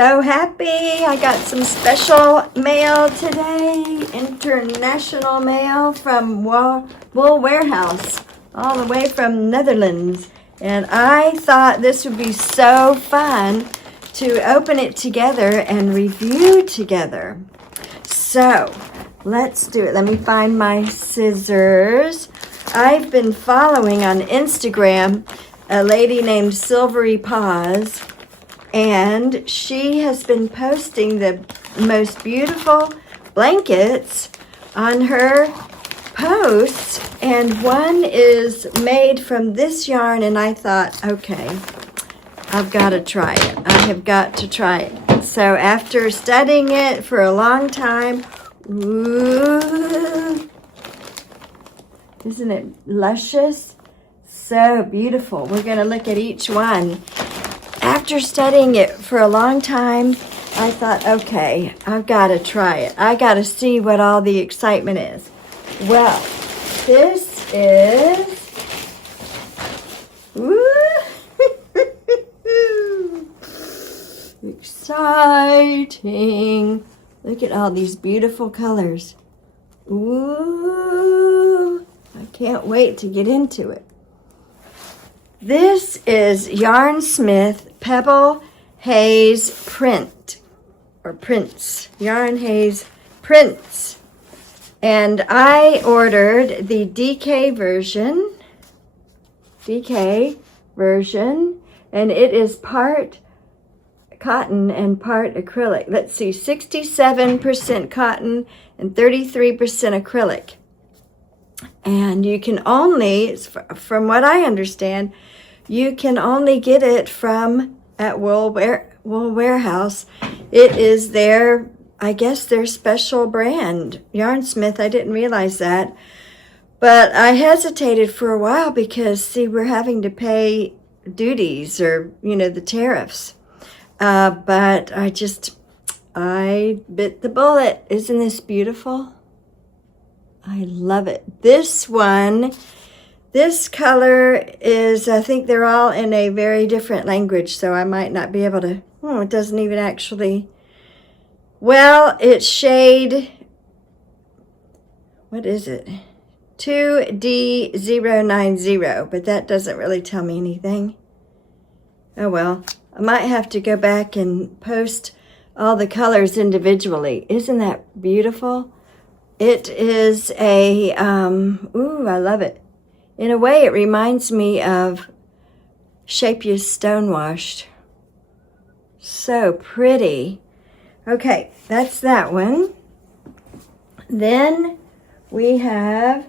so happy. I got some special mail today, international mail from Wool Warehouse, all the way from Netherlands. And I thought this would be so fun to open it together and review together. So let's do it. Let me find my scissors. I've been following on Instagram a lady named Silvery Paws, and she has been posting the most beautiful blankets on her posts, and one is made from this yarn, and I thought, okay, I've got to try it. I have got to try it. So after studying it for a long time, ooh, isn't it luscious? So beautiful. We're going to look at each one. After studying it for a long time, I thought, okay, I've got to try it. I got to see what all the excitement is. Well, this is, exciting. Look at all these beautiful colors. Ooh, I can't wait to get into it. This is Yarnsmith Pebble Haze Prints. Yarn Haze Prints. And I ordered the DK version, and it is part cotton and part acrylic. Let's see, 67% cotton and 33% acrylic. And you can only, from what I understand, you can only get it from at Wool Warehouse. It is their, I guess, their special brand, Yarnsmith. I didn't realize that. But I hesitated for a while because, see, we're having to pay duties or, you know, the tariffs. But I bit the bullet. Isn't this beautiful? I love it. This one, this color is, I think they're all in a very different language, so I might not be able to, it doesn't even actually, well, it's shade, what is it? 2D090, but that doesn't really tell me anything. Oh well, I might have to go back and post all the colors individually. Isn't that beautiful? It is a, ooh, I love it. In a way, it reminds me of Shapeless Stonewashed. So pretty. Okay, that's that one. Then we have,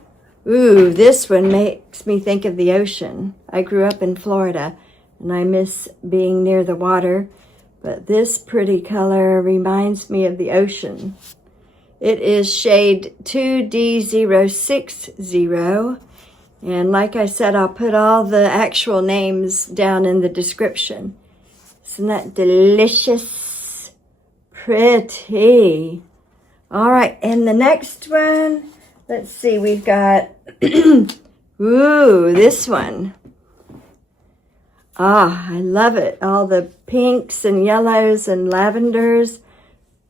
ooh, this one makes me think of the ocean. I grew up in Florida, and I miss being near the water, but this pretty color reminds me of the ocean. It is shade 2D060, and like I said, I'll put all the actual names down in the description. Isn't that delicious? Pretty. All right, and the next one, let's see, we've got, ooh, this one. Ah, I love it. All the pinks and yellows and lavenders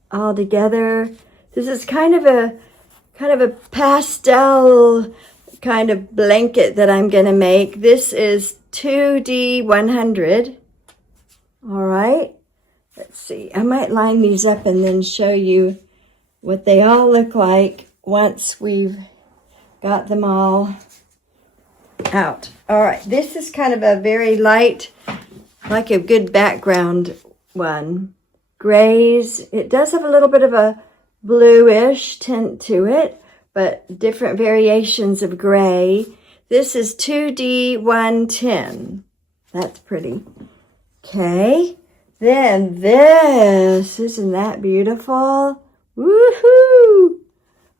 all together. This is kind of a pastel kind of blanket that I'm going to make. This is 2D100. All right. Let's see. I might line these up and then show you what they all look like once we've got them all out. All right. This is kind of a very light, like a good background one. Grays. It does have a little bit of a bluish tint to it, but different variations of gray. This is 2D110. That's pretty. Okay. Then this, isn't that beautiful? Woohoo!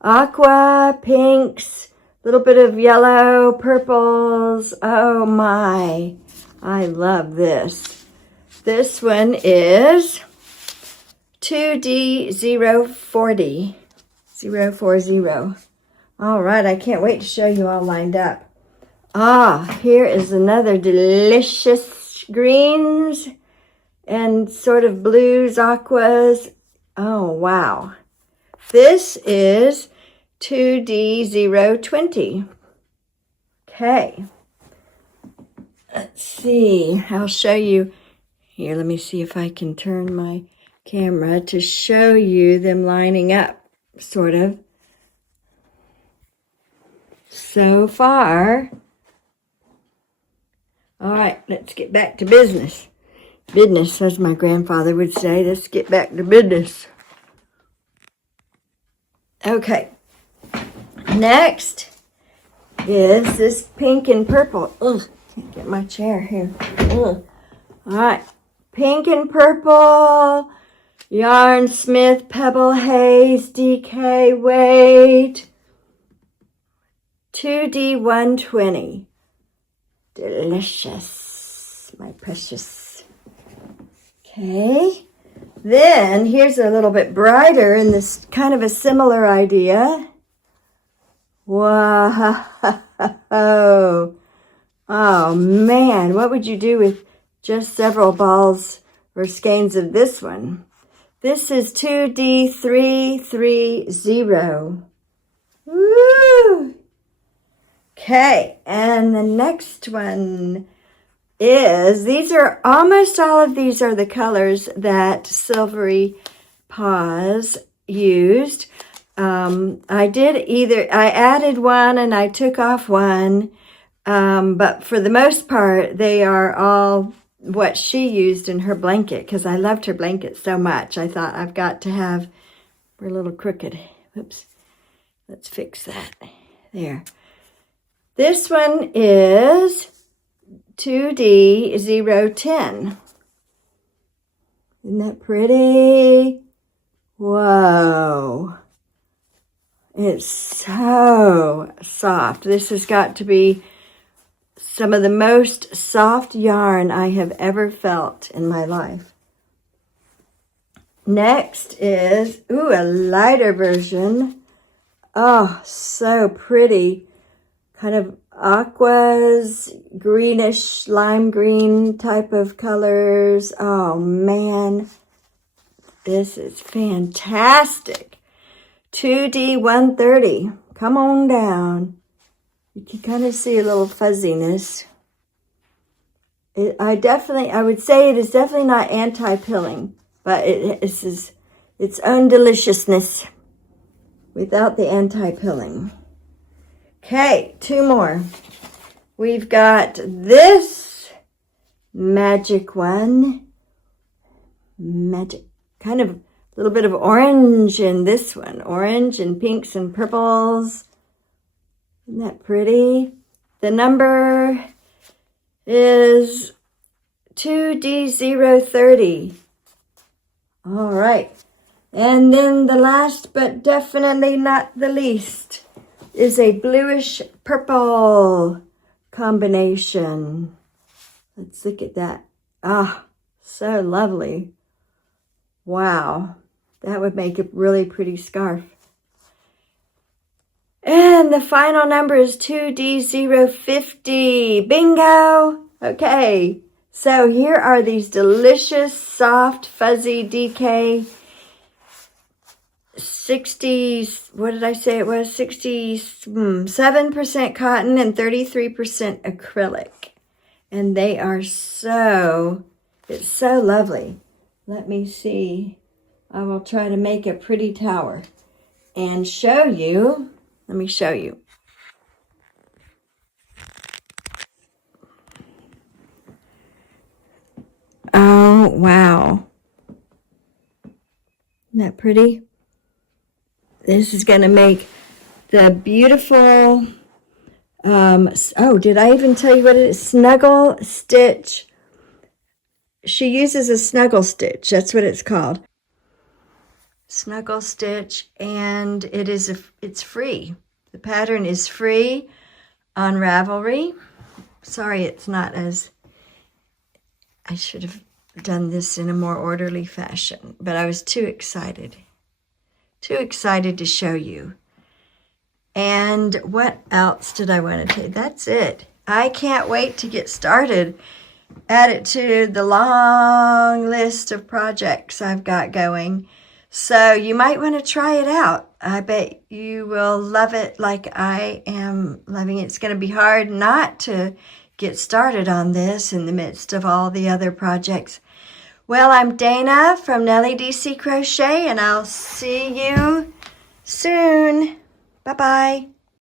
Aqua, pinks, little bit of yellow, purples. Oh my, I love this. This one is 2D040. 040. All right, I can't wait to show you all lined up. Ah, here is another delicious greens. and sort of blues, aquas. Oh, wow. This is 2D020. Okay. Let's see. I'll show you. Here, let me see if I can turn my camera to show you them lining up, sort of. So far. All right, let's get back to business. Business, as my grandfather would say. Let's get back to business. Okay. Next is this pink and purple. Ugh, can't get my chair here. Ugh. All right. Pink and purple. Yarnsmith Pebble Haze DK weight. 2D120. Delicious, my precious. Okay. Then here's a little bit brighter in this kind of a similar idea. Wow. Oh man, what would you do with just several balls or skeins of this one? This is 2D330. Woo! Okay, and the next one is, almost all of these are the colors that Silvery Paws used. I added one and I took off one, but for the most part, they are all what she used in her blanket, because I loved her blanket so much. I thought I've got to have, we're a little crooked. Whoops, let's fix that. There. This one is 2D010. Isn't that pretty? Whoa. It's so soft. This has got to be some of the most soft yarn I have ever felt in my life. Next is, a lighter version. Oh, so pretty. Kind of aquas, greenish, lime green type of colors. Oh man, this is fantastic. 2D130. Come on down. You can kind of see a little fuzziness. I would say it is definitely not anti-pilling, but it is its own deliciousness without the anti-pilling. Okay, two more. We've got this magic one. Magic. Kind of a little bit of orange in this one. Orange and pinks and purples. Isn't that pretty? The number is 2D030. All right. And then the last, but definitely not the least, is a bluish purple combination. Let's look at that. Ah, so lovely. Wow, that would make a really pretty scarf. And the final number is 2D050. Bingo! Okay, so here are these delicious, soft, fuzzy DK 67% cotton and 33% acrylic. And they are it's so lovely. Let me see. I will try to make a pretty tower and show you. Let me show you. Oh, wow. Isn't that pretty? This is going to make the beautiful, did I even tell you what it is? Snuggle Stitch. She uses a Snuggle Stitch. That's what it's called. Snuggle Stitch, and it's free. The pattern is free on Ravelry. Sorry, it's not as, I should have done this in a more orderly fashion, but I was too excited to show you. And what else did I want to tell you? That's it. I can't wait to get started add it to the long list of projects I've got going. So you might want to try it out. I bet you will love it like I am loving it. It's going to be hard not to get started on this in the midst of all the other projects. Well, I'm Dana from Nellie DC Crochet, and I'll see you soon. Bye-bye.